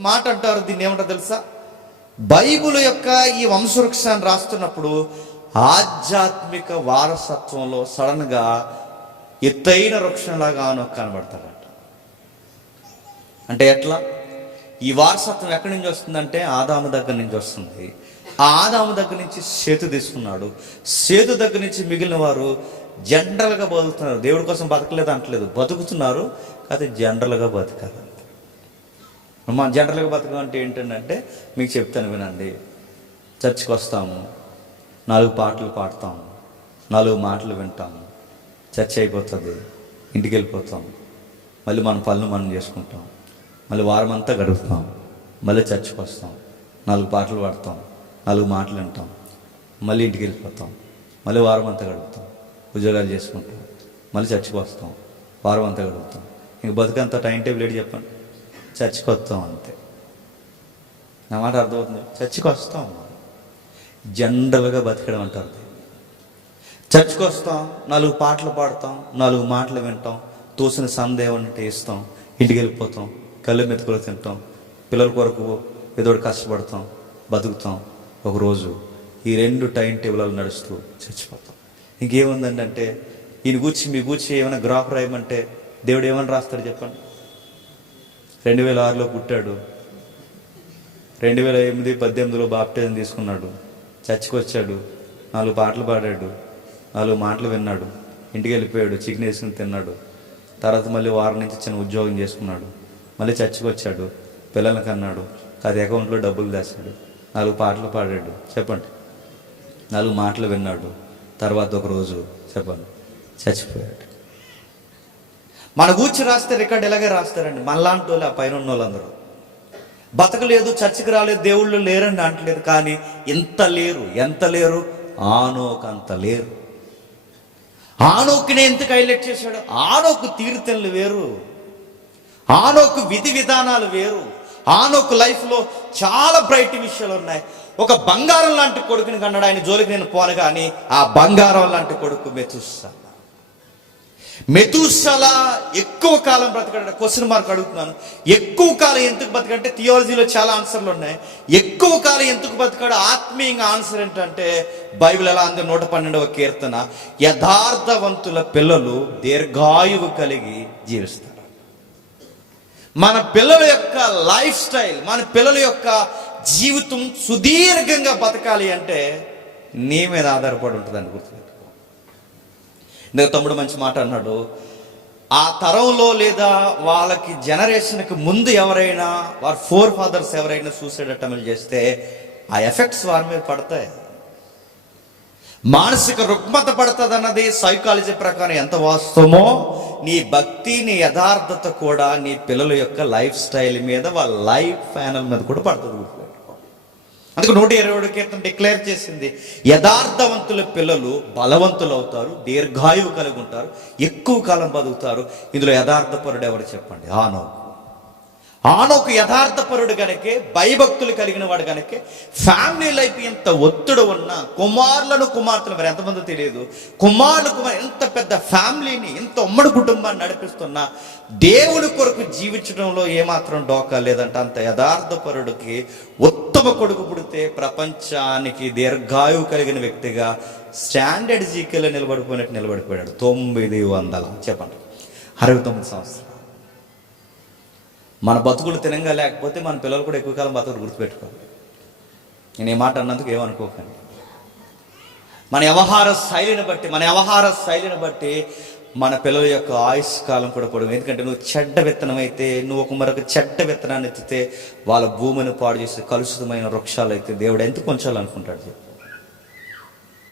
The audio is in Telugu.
మాట అంటారు దీన్ని ఏమంటారు తెలుసా? బైబిల్ యొక్క ఈ వంశవృక్షాన్ని రాస్తున్నప్పుడు ఆధ్యాత్మిక వారసత్వంలో సడన్గా ఎత్తైన వృక్షంలాగా ఆనో కనబడతారట. అంటే ఎట్లా? ఈ వారసత్వం ఎక్కడి నుంచి వస్తుందంటే ఆదాము దగ్గర నుంచి వస్తుంది. ఆ ఆదాము దగ్గర నుంచి సేతు తీసుకున్నాడు. సేతు దగ్గర నుంచి మిగిలిన వారు జనరల్గా బతుకుతున్నారు. దేవుడి కోసం బతకలేదు అంటలేదు. బతుకుతున్నారు కాకపోతే జనరల్గా బతకాలి. మా జనరల్గా బతకడం అంటే ఏంటంటే మీకు చెప్తాను వినండి. చర్చికి వస్తాము నాలుగు పాటలు పాడతాము నాలుగు మాటలు వింటాము. చర్చ్ అయిపోతుంది ఇంటికి వెళ్ళిపోతాం మళ్ళీ మన పనులు మనం చేసుకుంటాం. మళ్ళీ వారం అంతా గడుపుతాం. మళ్ళీ చర్చికి వస్తాం నాలుగు పాటలు పాడతాం నాలుగు మాటలు వింటాం. మళ్ళీ ఇంటికి వెళ్ళిపోతాం మళ్ళీ వారం అంతా గడుపుతాం. ఉద్యోగాలు చేసుకుంటాం. మళ్ళీ చర్చికి వస్తాం వారం అంతా గడుపుతాం. ఇంక బతుకంత టైం టేబుల్ ఏంటి చెప్పండి? చర్చికి వస్తాం అంతే నా మాట అర్థమవుతుంది? చర్చికి వస్తాం జనరల్గా బతకడం అంటారు చర్చికి వస్తాం నాలుగు పాటలు పాడతాం నాలుగు మాటలు వింటాం తోసిన సందేహం అంటే ఇస్తాం ఇంటికి వెళ్ళిపోతాం కళ్ళు మెతుకులు తింటాం పిల్లల కొరకు ఏదో కష్టపడతాం బతుకుతాం. ఒకరోజు ఈ రెండు టైం టేబుల్ నడుస్తూ చచ్చిపోతాం ఇంకేముందండి అంటే ఈయన గూర్చి మీ గూర్చి ఏమైనా గ్రాఫ్ రాయమంటే దేవుడు ఏమైనా రాస్తాడు చెప్పండి? రెండు వేల ఆరులో పుట్టాడు. రెండు వేల ఎనిమిది పద్దెనిమిదిలో బాప్టిజం తీసుకున్నాడు. చర్చికి వచ్చాడు నాలుగు పాటలు పాడాడు. నాలుగు మాటలు విన్నాడు. ఇంటికి వెళ్ళిపోయాడు. చికెన్ వేసుకుని తిన్నాడు. తర్వాత మళ్ళీ వారం నుంచి చిన్న ఉద్యోగం చేసుకున్నాడు. మళ్ళీ చర్చికి వచ్చాడు పిల్లలకి అన్నాడు అది అకౌంట్లో డబ్బులు దాచాడు. నాలుగు పాటలు పాడాడు. చెప్పండి. నాలుగు మాటలు విన్నాడు. తర్వాత ఒక రోజు చెప్పండి. చచ్చిపోయాడు. మన గూర్చి రాస్తే రికార్డు ఎలాగే రాస్తారండి? మనలాంటి వాళ్ళు ఆ పైన ఉన్న వాళ్ళందరూ బతకలేదు చర్చికి రాలేదు దేవుళ్ళు లేరండి అంటలేదు కానీ ఎంత లేరు ఎంత లేరు? ఆనోకంత లేరు. ఆనోక్ని ఎందుకు హైలైట్ చేశాడు? ఆనోకు తీరుతెన్లు వేరు. ఆనోకు విధి విధానాలు వేరు. ఆనోకు లైఫ్లో చాలా బ్రైట్ విషయాలు ఉన్నాయి. ఒక బంగారం లాంటి కొడుకుని కన్నాడు ఆయన జోలికి నేను పోను కానీ ఆ బంగారం లాంటి కొడుకు మెతుస్తా మెతుసల ఎక్కువ కాలం బ్రతకడం క్వశ్చన్ మార్క్ అడుగుతున్నాను. ఎక్కువ కాలం ఎందుకు బతకంటే థియాలజీలో చాలా ఆన్సర్లు ఉన్నాయి. ఎక్కువ కాలం ఎందుకు బతకాడు ఆత్మీయంగా ఆన్సర్ ఏంటంటే బైబిల్ ఎలా అందరూ నూట పన్నెండవ కీర్తన యథార్థవంతుల పిల్లలు దీర్ఘాయువు కలిగి జీవిస్తారు. మన పిల్లల యొక్క లైఫ్ స్టైల్ మన పిల్లల యొక్క జీవితం సుదీర్ఘంగా బతకాలి అంటే నీ మీద ఆధారపడి ఉంటుందని గుర్తుపెట్టుకో. ఇందుకు తమ్ముడు మంచి మాట అన్నాడు. ఆ తరంలో లేదా వాళ్ళకి జనరేషన్కి ముందు ఎవరైనా వారి ఫోర్ ఫాదర్స్ ఎవరైనా సూసైడ్ అటెంప్ట్ చేస్తే ఆ ఎఫెక్ట్స్ వారి మీద పడతాయి. మానసిక రుగ్మత పడుతుంది అన్నది సైకాలజీ ప్రకారం ఎంత వాస్తవమో నీ భక్తి నీ యథార్థత కూడా నీ పిల్లల యొక్క లైఫ్ స్టైల్ మీద వాళ్ళ లైఫ్ ప్యానల్ మీద కూడా పడుతుంది అందుకు నూట ఇరవై ఏడు కీర్తన డిక్లేర్ చేసింది. యథార్థవంతుల పిల్లలు బలవంతులు అవుతారు దీర్ఘాయువు కలిగి ఉంటారు ఎక్కువ కాలం బతుకుతారు. ఇందులో యథార్థపరుడు ఎవరు చెప్పండి? ఆనోకు ఆనోకు యథార్థపరుడు గనకే భయభక్తులు కలిగిన వాడు గనకే ఫ్యామిలీ లైఫ్ ఎంత ఒత్తిడి ఉన్నా కుమారులను కుమార్తెలు మరి ఎంతమంది తెలియదు. కుమారులు కుమార్ ఎంత పెద్ద ఫ్యామిలీని ఎంత ఉమ్మడి కుటుంబాన్ని నడిపిస్తున్నా దేవుడి కొరకు జీవించడంలో ఏమాత్రం డోకా లేదంట. అంత యథార్థపరుడికి ఉత్తమ కొడుకు పుడితే ప్రపంచానికి దీర్ఘాయువు కలిగిన వ్యక్తిగా స్టాండర్డ్ జీకేలో నిలబడిపోయినట్టు నిలబడిపోయాడు. తొమ్మిది వందల చెప్పండి. అరవై తొమ్మిది సంవత్సరాలు. మన బతుకులు తినంగా లేకపోతే మన పిల్లలు కూడా ఎక్కువ కాలం బతుకులు గుర్తుపెట్టుకోవాలి నేను ఈ మాట అన్నందుకు ఏమనుకోకండి. మన వ్యవహార శైలిని బట్టి మన వ్యవహార శైలిని బట్టి మన పిల్లల యొక్క ఆయుష్ కాలం కూడా పొడవు. ఎందుకంటే నువ్వు చెడ్డ విత్తనం అయితే నువ్వు ఒక మరొక చెడ్డ విత్తనాన్ని ఎత్తితే వాళ్ళ భూమిని పాడు చేసే కలుషితమైన వృక్షాలు అయితే దేవుడు ఎంత కొంచాలనుకుంటాడు చెప్పి.